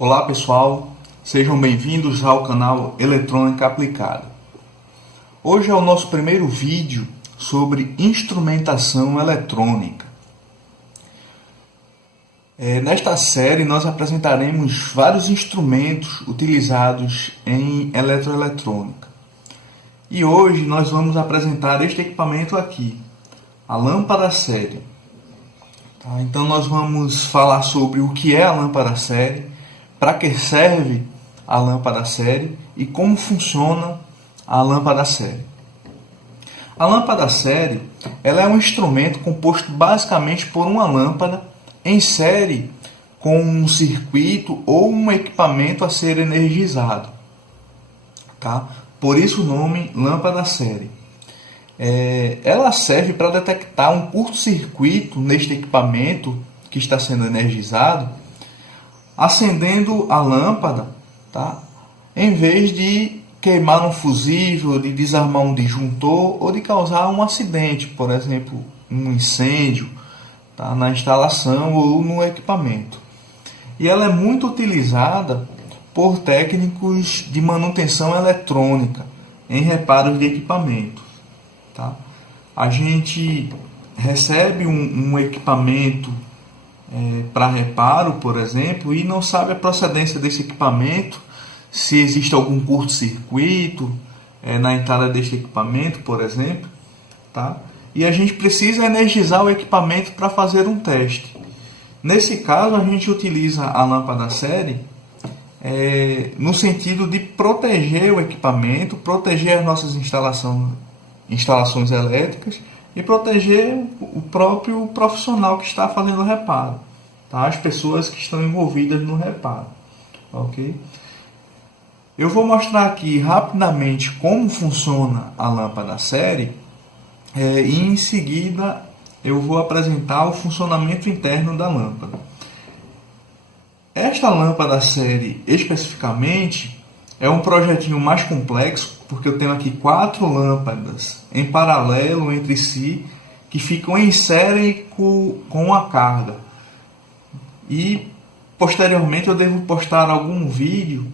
Olá pessoal, sejam bem-vindos ao canal Eletrônica Aplicada. Hoje é o nosso primeiro vídeo sobre instrumentação eletrônica. Nesta série nós apresentaremos vários instrumentos utilizados em eletroeletrônica. E hoje nós vamos apresentar este equipamento aqui, a lâmpada série. Então nós vamos falar sobre o que é a lâmpada série, para que serve a lâmpada série e como funciona a lâmpada série. A lâmpada série ela é um instrumento composto basicamente por uma lâmpada em série com um circuito ou um equipamento a ser energizado. Por isso o nome lâmpada série. Ela serve para detectar um curto-circuito neste equipamento que está sendo energizado, acendendo a lâmpada, em vez de queimar um fusível, de desarmar um disjuntor ou de causar um acidente, por exemplo, um incêndio na instalação ou no equipamento. E ela é muito utilizada por técnicos de manutenção eletrônica em reparos de equipamento. A gente recebe um equipamento para reparo, por exemplo, e não sabe a procedência desse equipamento, se existe algum curto-circuito na entrada deste equipamento, por exemplo, e a gente precisa energizar o equipamento para fazer um teste. Nesse caso, a gente utiliza a lâmpada série no sentido de proteger o equipamento, proteger as nossas instalações elétricas e proteger o próprio profissional que está fazendo o reparo, as pessoas que estão envolvidas no reparo. Eu vou mostrar aqui rapidamente como funciona a lâmpada série e em seguida eu vou apresentar o funcionamento interno da lâmpada. Esta lâmpada série especificamente é um projetinho mais complexo, porque eu tenho aqui 4 lâmpadas em paralelo entre si, que ficam em série com a carga. E posteriormente eu devo postar algum vídeo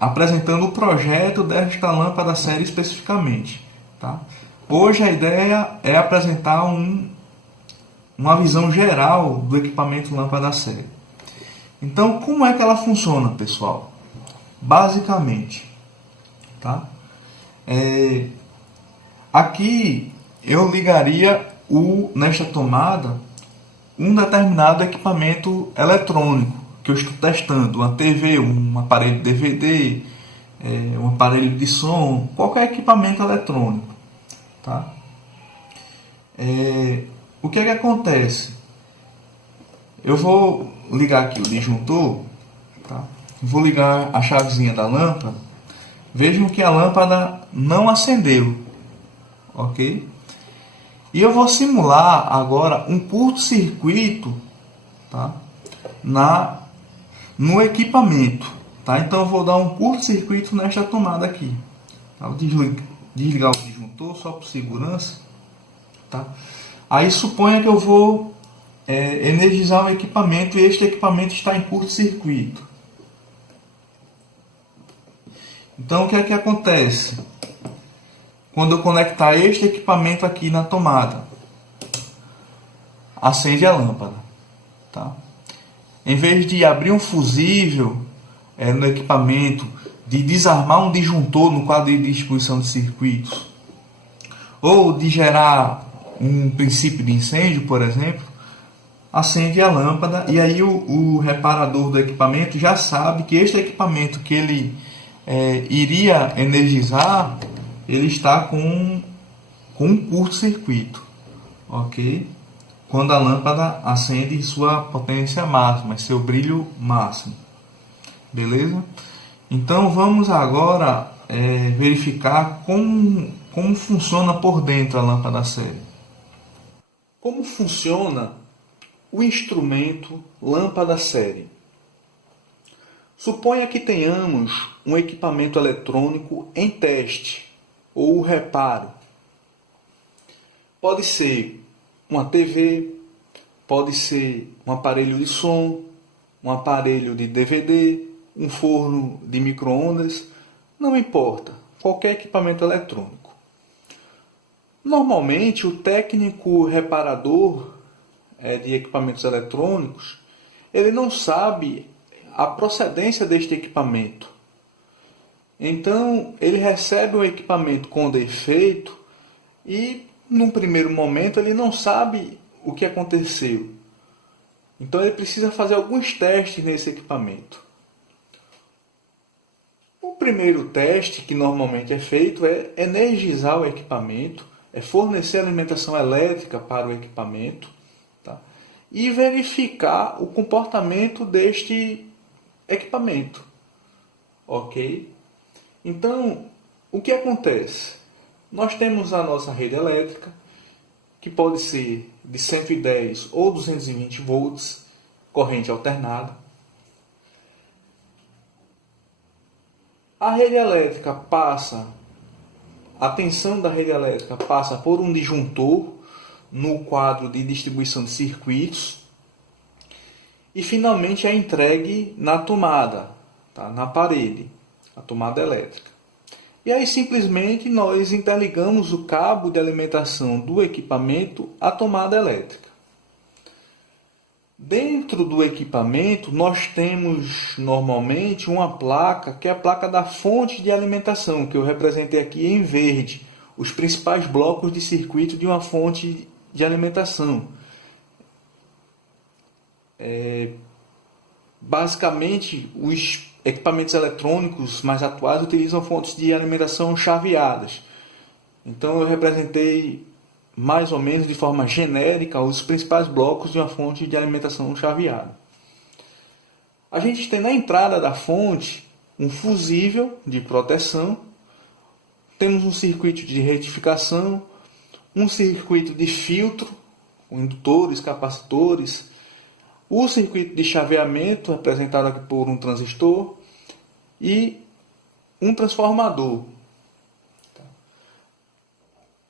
apresentando o projeto desta lâmpada série especificamente. Hoje a ideia é apresentar uma visão geral do equipamento lâmpada série. Então, como é que ela funciona, pessoal? Basicamente, aqui eu ligaria nesta tomada um determinado equipamento eletrônico que eu estou testando, uma TV, um aparelho DVD, um aparelho de som, qualquer equipamento eletrônico. O que acontece? Eu vou ligar aqui o disjuntor, vou ligar a chavezinha da lâmpada. Vejam que a lâmpada não acendeu, ok? E eu vou simular agora um curto-circuito, no equipamento, Então eu vou dar um curto-circuito nesta tomada aqui. Vou desligar o disjuntor só por segurança, Aí suponha que eu vou energizar um equipamento e este equipamento está em curto-circuito. Então o que é que acontece? Quando eu conectar este equipamento aqui na tomada, acende a lâmpada. Em vez de abrir um fusível no equipamento, de desarmar um disjuntor no quadro de distribuição de circuitos, ou de gerar um princípio de incêndio, por exemplo, acende a lâmpada e aí o reparador do equipamento já sabe que este equipamento que ele iria energizar, ele está com um curto-circuito, ok? Quando a lâmpada acende em sua potência máxima, seu brilho máximo, beleza? Então vamos agora verificar como funciona por dentro a lâmpada série. Como funciona o instrumento lâmpada série? Suponha que tenhamos um equipamento eletrônico em teste ou reparo. Pode ser uma TV, pode ser um aparelho de som, um aparelho de DVD, um forno de micro-ondas, não importa, qualquer equipamento eletrônico. Normalmente, o técnico reparador de equipamentos eletrônicos, ele não sabe a procedência deste equipamento. Então, ele recebe um equipamento com defeito e, num primeiro momento, ele não sabe o que aconteceu. Então, ele precisa fazer alguns testes nesse equipamento. O primeiro teste que normalmente é feito é energizar o equipamento, é fornecer alimentação elétrica para o equipamento, tá? E verificar o comportamento deste equipamento. Ok? Então, o que acontece? Nós temos a nossa rede elétrica, que pode ser de 110 ou 220 volts, corrente alternada. A rede elétrica a tensão da rede elétrica passa por um disjuntor no quadro de distribuição de circuitos e finalmente é entregue na tomada, tá? Na parede, a tomada elétrica. E aí simplesmente nós interligamos o cabo de alimentação do equipamento à tomada elétrica. Dentro do equipamento nós temos normalmente uma placa, que é a placa da fonte de alimentação, que eu representei aqui em verde, os principais blocos de circuito de uma fonte de alimentação. Basicamente, os equipamentos eletrônicos mais atuais utilizam fontes de alimentação chaveadas. Então eu representei mais ou menos de forma genérica os principais blocos de uma fonte de alimentação chaveada. A gente tem na entrada da fonte um fusível de proteção, temos um circuito de retificação, um circuito de filtro, com indutores, capacitores, o circuito de chaveamento, representado aqui por um transistor, e um transformador.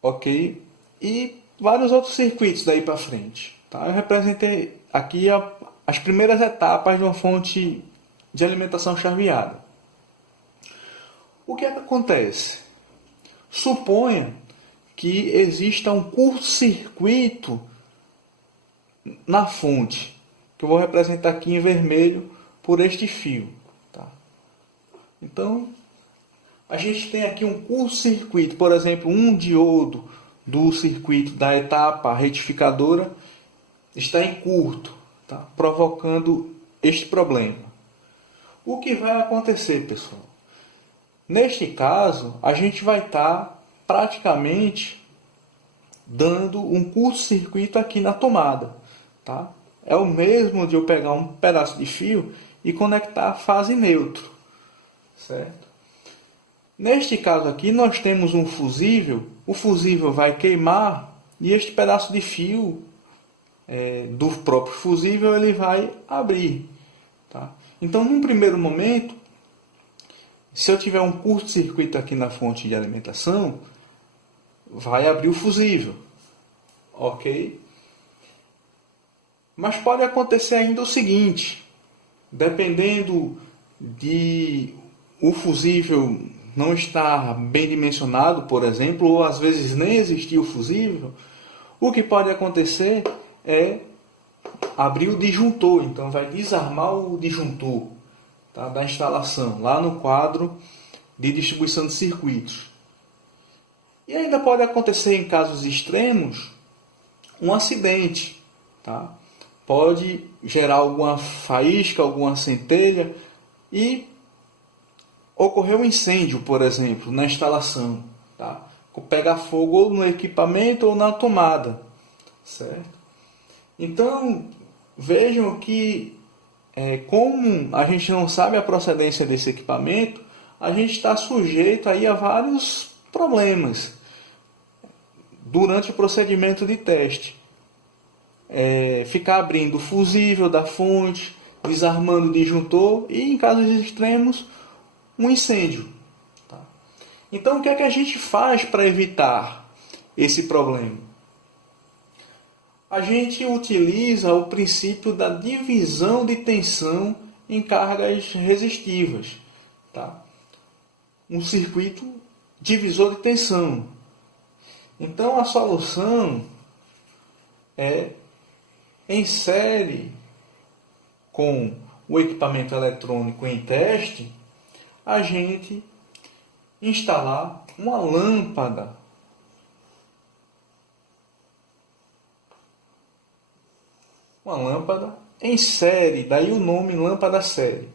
Ok? E vários outros circuitos daí para frente. Tá? Eu representei aqui as primeiras etapas de uma fonte de alimentação chaveada. O que é que acontece? Suponha que exista um curto-circuito na fonte, que eu vou representar aqui em vermelho por este fio. Tá? Então, a gente tem aqui um curto-circuito, por exemplo, um diodo do circuito da etapa retificadora está em curto, tá? Provocando este problema. O que vai acontecer, pessoal? Neste caso, a gente vai estar praticamente dando um curto-circuito aqui na tomada. Tá? É o mesmo de eu pegar um pedaço de fio e conectar a fase neutro. Certo? Neste caso aqui, nós temos um fusível. O fusível vai queimar e este pedaço de fio do próprio fusível ele vai abrir. Tá? Então, num primeiro momento, se eu tiver um curto-circuito aqui na fonte de alimentação, vai abrir o fusível. Ok? Mas pode acontecer ainda o seguinte, dependendo de o fusível não estar bem dimensionado, por exemplo, ou às vezes nem existir o fusível, o que pode acontecer é abrir o disjuntor. Então vai desarmar o disjuntor, tá, da instalação, lá no quadro de distribuição de circuitos. E ainda pode acontecer em casos extremos um acidente. Tá? Pode gerar alguma faísca, alguma centelha e ocorrer um incêndio, por exemplo, na instalação. Tá? Pegar fogo ou no equipamento ou na tomada. Certo? Então, vejam que como a gente não sabe a procedência desse equipamento, a gente está sujeito aí a vários problemas durante o procedimento de teste. Ficar abrindo o fusível da fonte, desarmando o disjuntor e, em casos extremos, um incêndio. Tá? Então, o que é que a gente faz para evitar esse problema? A gente utiliza o princípio da divisão de tensão em cargas resistivas, tá? Um circuito divisor de tensão. Então a solução é, em série com o equipamento eletrônico em teste, a gente instalar uma lâmpada em série, daí o nome lâmpada série,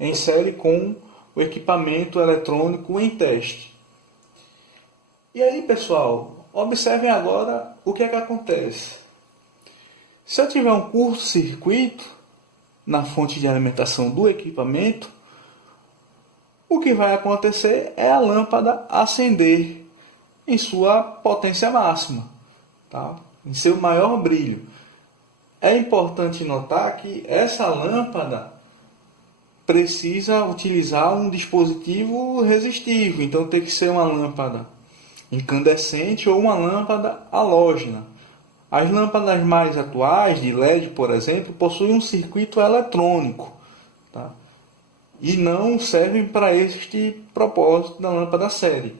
em série com o equipamento eletrônico em teste. E aí, pessoal, observem agora o que é que acontece. Se eu tiver um curto-circuito na fonte de alimentação do equipamento, o que vai acontecer é a lâmpada acender em sua potência máxima, tá? Em seu maior brilho. É importante notar que essa lâmpada precisa utilizar um dispositivo resistivo, então tem que ser uma lâmpada incandescente ou uma lâmpada halógena. As lâmpadas mais atuais, de LED, por exemplo, possuem um circuito eletrônico, tá? E não servem para este propósito da lâmpada série,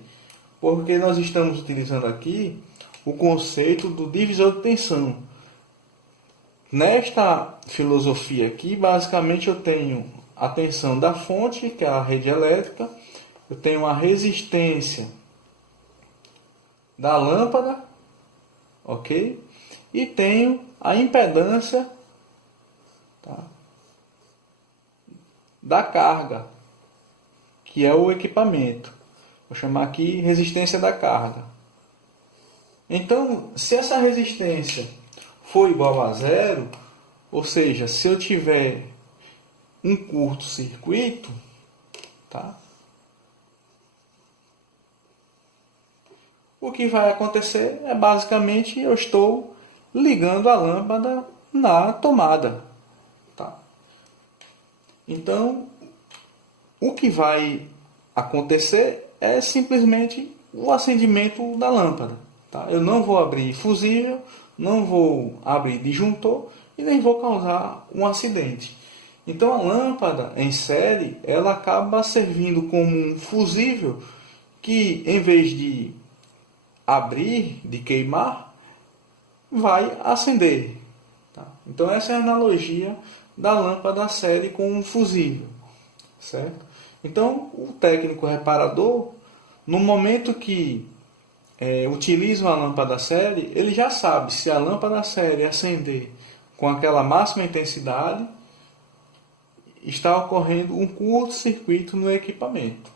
porque nós estamos utilizando aqui o conceito do divisor de tensão. Nesta filosofia aqui, basicamente eu tenho a tensão da fonte, que é a rede elétrica, eu tenho a resistência da lâmpada, ok? E tenho a impedância, tá, da carga, que é o equipamento. Vou chamar aqui resistência da carga. Então, se essa resistência for igual a zero, ou seja, se eu tiver um curto-circuito, tá? O que vai acontecer é basicamente eu estou ligando a lâmpada na tomada, tá? Então, o que vai acontecer é simplesmente o acendimento da lâmpada, tá? Eu não vou abrir fusível, não vou abrir disjuntor e nem vou causar um acidente. Então a lâmpada em série, ela acaba servindo como um fusível que, em vez de abrir, de queimar, vai acender, tá? Então essa é a analogia da lâmpada série com um fusível, certo? Então o técnico reparador, no momento que utiliza uma lâmpada série, ele já sabe se a lâmpada série acender com aquela máxima intensidade, está ocorrendo um curto-circuito no equipamento,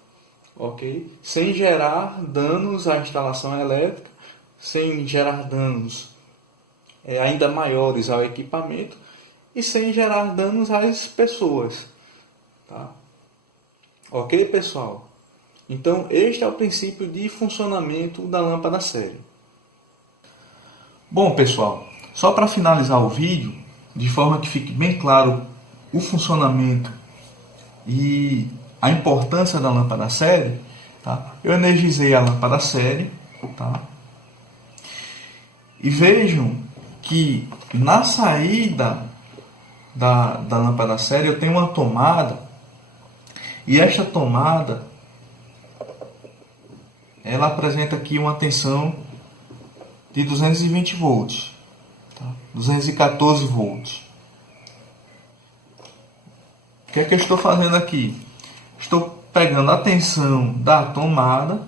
ok? Sem gerar danos à instalação elétrica, sem gerar danos ainda maiores ao equipamento e sem gerar danos às pessoas, tá? Ok, pessoal? Então, este é o princípio de funcionamento da lâmpada série. Bom, pessoal, só para finalizar o vídeo, de forma que fique bem claro o funcionamento e a importância da lâmpada série, tá? Eu energizei a lâmpada série, tá? E vejam que na saída da lâmpada série eu tenho uma tomada, e esta tomada ela apresenta aqui uma tensão de 220 volts, tá? 214 volts. O que é que eu estou fazendo aqui? Estou pegando a tensão da tomada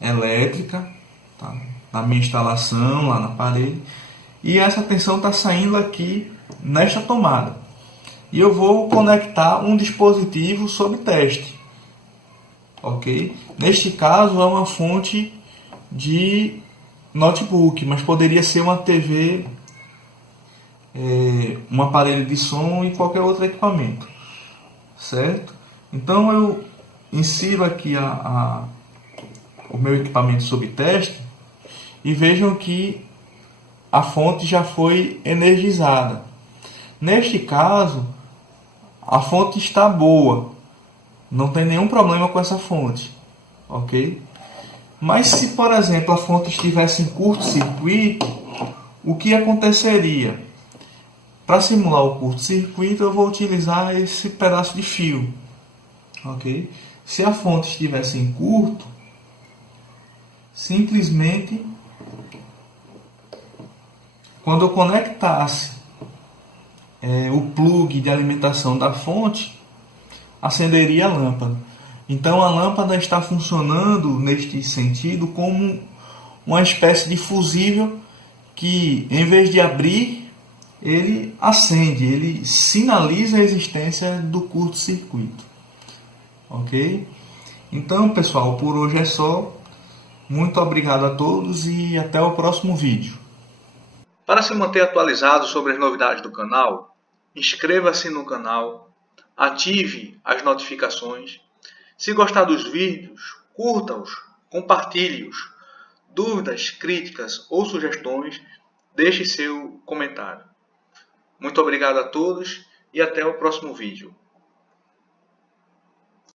elétrica, tá, na minha instalação, lá na parede, e essa tensão está saindo aqui nesta tomada. E eu vou conectar um dispositivo sob teste, ok? Neste caso é uma fonte de notebook, mas poderia ser uma TV, um aparelho de som e qualquer outro equipamento, certo? Então eu insiro aqui o meu equipamento sob teste e vejam que a fonte já foi energizada. Neste caso, a fonte está boa, não tem nenhum problema com essa fonte, ok? Mas se, por exemplo, a fonte estivesse em curto-circuito, O que aconteceria? Para simular o curto-circuito, eu vou utilizar esse pedaço de fio. Ok? Se a fonte estivesse em curto, simplesmente quando eu conectasse o plug de alimentação da fonte, acenderia a lâmpada. Então a lâmpada está funcionando neste sentido como uma espécie de fusível que, em vez de abrir, ele acende, ele sinaliza a existência do curto-circuito. Ok? Então, pessoal, por hoje é só. Muito obrigado a todos e até o próximo vídeo. Para se manter atualizado sobre as novidades do canal, inscreva-se no canal, ative as notificações. Se gostar dos vídeos, curta-os, compartilhe-os. Dúvidas, críticas ou sugestões, deixe seu comentário. Muito obrigado a todos e até o próximo vídeo.